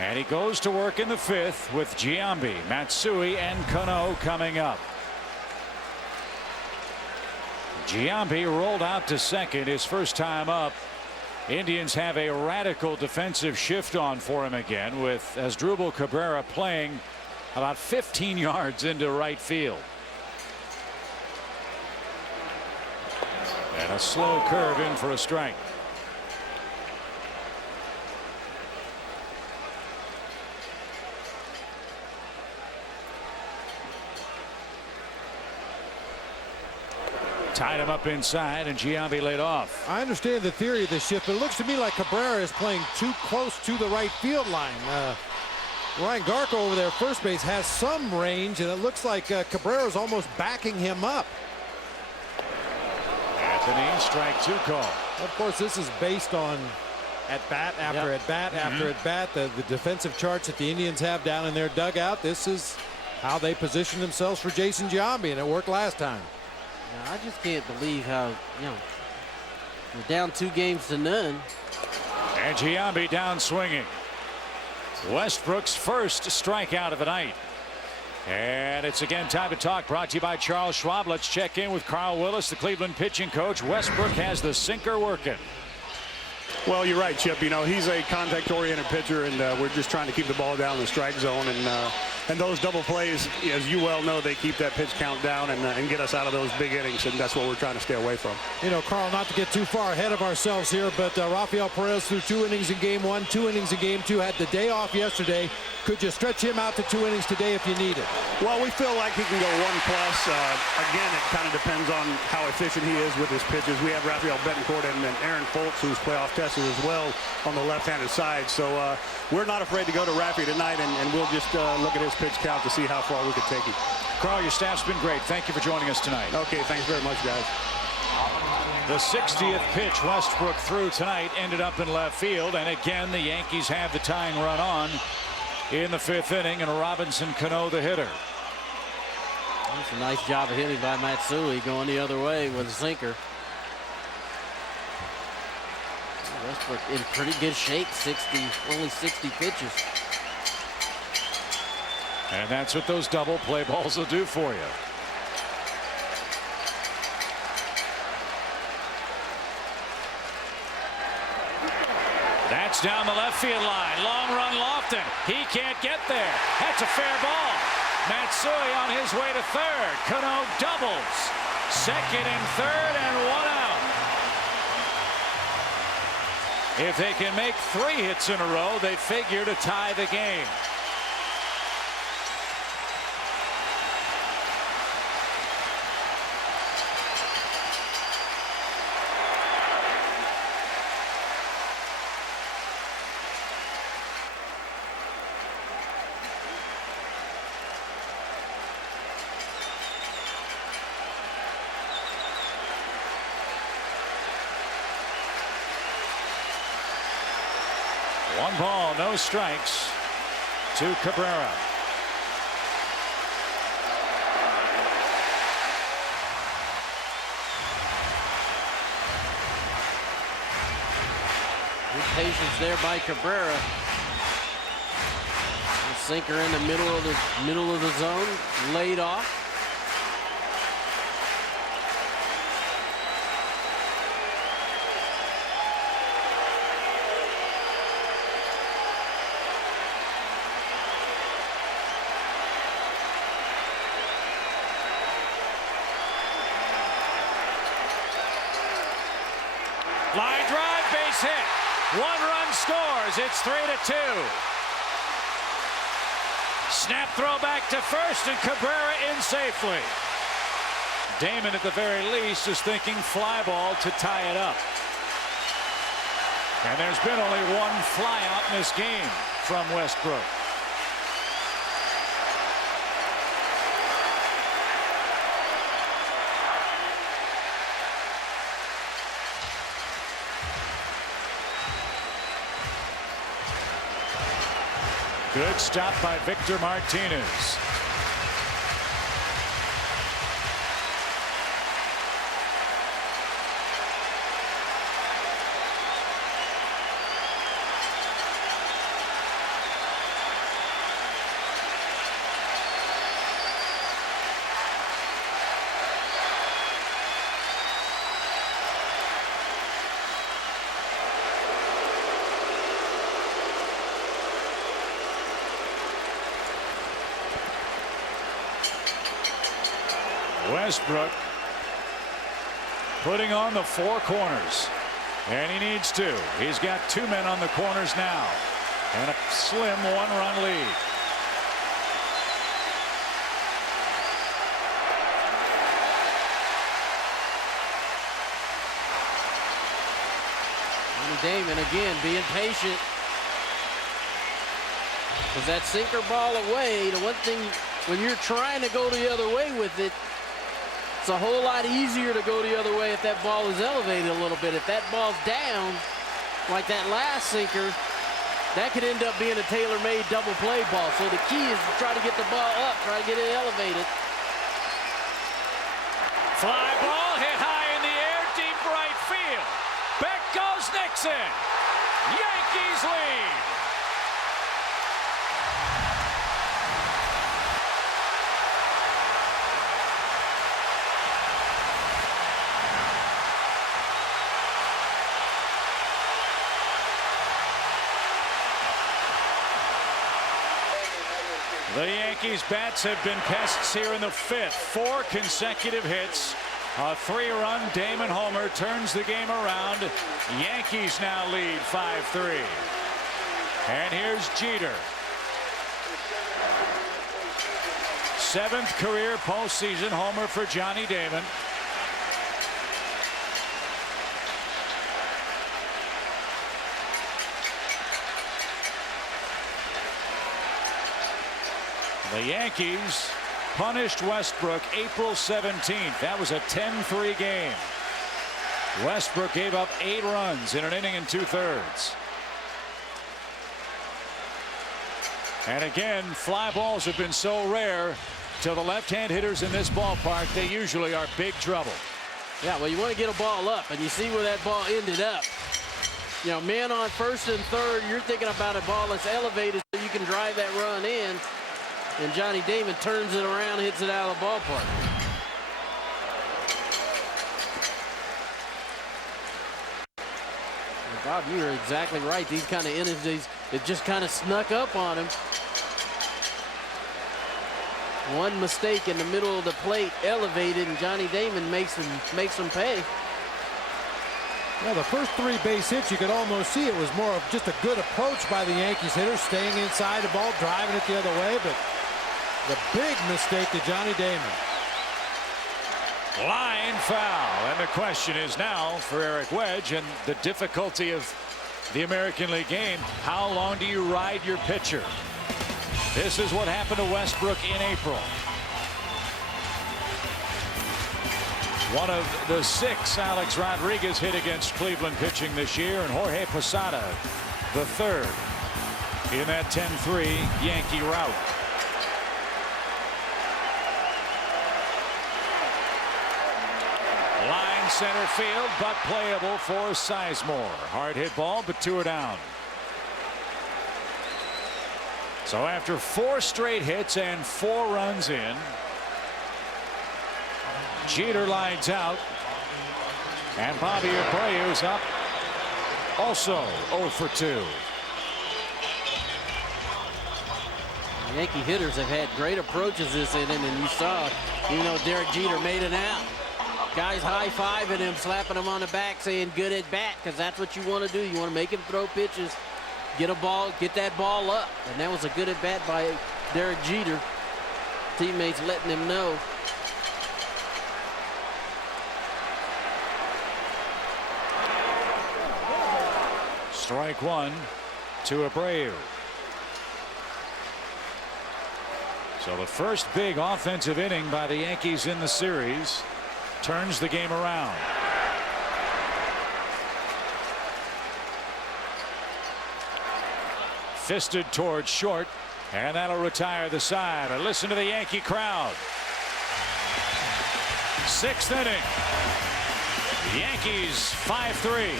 And he goes to work in the fifth with Giambi, Matsui, and Kano coming up. Giambi rolled out to second his first time up. Indians have a radical defensive shift on for him again, with Asdrubal Cabrera playing about 15 yards into right field. And a slow curve in for a strike. Tied him up inside, and Giambi laid off. I understand the theory of this shift, but it looks to me like Cabrera is playing too close to the right field line. Ryan Garco over there, first base, has some range, and it looks like Cabrera is almost backing him up. Anthony, strike two call. Of course, this is based on at bat after at bat after at bat. The defensive charts that the Indians have down in their dugout. This is how they position themselves for Jason Giambi, and it worked last time. I just can't believe how, we're down 2-0. And Giambi down swinging. Westbrook's first strikeout of the night. And it's again time to talk, brought to you by Charles Schwab. Let's check in with Carl Willis, the Cleveland pitching coach. Westbrook has the sinker working. Well, you're right, Chip. He's a contact-oriented pitcher, and we're just trying to keep the ball down in the strike zone. And those double plays, as you well know, they keep that pitch count down and get us out of those big innings, and that's what we're trying to stay away from. Carl, not to get too far ahead of ourselves here, but Rafael Perez threw 2 innings in game 1, 2 innings in game 2, had the day off yesterday. Could you stretch him out to 2 innings today if you need it? Well, we feel like he can go 1+. Again, it kind of depends on how efficient he is with his pitches. We have Rafael Betancourt and Aaron Foltz, who's playoff tested as well on the left-handed side. So we're not afraid to go to Rafi tonight, and we'll just look at his pitch count to see how far we could take him. Carl, your staff's been great. Thank you for joining us tonight. Okay, thanks very much, guys. The 60th pitch Westbrook threw tonight ended up in left field, and again the Yankees have the tying run on in the 5th inning, and Robinson Cano the hitter. That's a nice job of hitting by Matsui, going the other way with a sinker. Westbrook in pretty good shape, only 60 pitches. And that's what those double play balls will do for you. That's down the left field line. Long run Lofton. He can't get there. That's a fair ball. Matsui on his way to third. Cano doubles. Second and third, and 1 out. If they can make 3 hits in a row, they figure to tie the game. One ball, no strikes to Cabrera. Good patience there by Cabrera. The sinker in the middle of the zone, laid off. Line drive, base hit. 1 run scores. It's 3-2. Snap throw back to first, and Cabrera in safely. Damon, at the very least, is thinking fly ball to tie it up. And there's been only 1 fly out in this game from Westbrook. Good stop by Victor Martinez. Westbrook putting on the 4 corners. And he needs to. He's got 2 men on the corners now. And a slim 1-run lead. Damon again being patient. Because that sinker ball away, the one thing when you're trying to go the other way with it, it's a whole lot easier to go the other way if that ball is elevated a little bit. If that ball's down, like that last sinker, that could end up being a tailor-made double play ball. So the key is to try to get the ball up, try to get it elevated. Fly ball hit high in the air, deep right field. Back goes Nixon. Yankees lead. The Yankees bats have been pests here in the 5th. 4 consecutive hits. A 3-run Damon homer turns the game around. Yankees now lead 5-3. And here's Jeter. 7th career postseason homer for Johnny Damon. The Yankees punished Westbrook April 17th. That was a 10-3 game. Westbrook gave up 8 runs in an inning and 2/3. And again, fly balls have been so rare to the left-hand hitters in this ballpark. They usually are big trouble. Yeah, well, you want to get a ball up, and you see where that ball ended up. You know, man on first and third, you're thinking about a ball that's elevated so you can drive that run in. And Johnny Damon turns it around, hits it out of the ballpark. And Bob, you're exactly right. These kind of innings, it just kind of snuck up on him. One mistake in the middle of the plate, elevated, and Johnny Damon makes them pay. Well, the first 3 base hits, you could almost see it was more of just a good approach by the Yankees hitters, staying inside the ball, driving it the other way, but the big mistake to Johnny Damon. Line foul. And the question is now for Eric Wedge and the difficulty of the American League game. How long do you ride your pitcher? This is what happened to Westbrook in April. One of the 6 Alex Rodriguez hit against Cleveland pitching this year, and Jorge Posada, the 3rd in that 10-3 Yankee rout. Line center field, but playable for Sizemore. Hard hit ball, but 2 are down. So after 4 straight hits and 4 runs in, Jeter lines out, and Bobby Abreu's up, also 0 for 2. The Yankee hitters have had great approaches this inning, and you saw, even though Derek Jeter made it out, guys high-fiving him, slapping him on the back, saying good at bat, because that's what you want to do. You want to make him throw pitches, get that ball up, and that was a good at bat by Derek Jeter. Teammates letting him know. Strike 1 to Abreu. So the first big offensive inning by the Yankees in the series turns the game around. Fisted towards short, and that'll retire the side. But listen to the Yankee crowd. 6th inning. Yankees 5-3.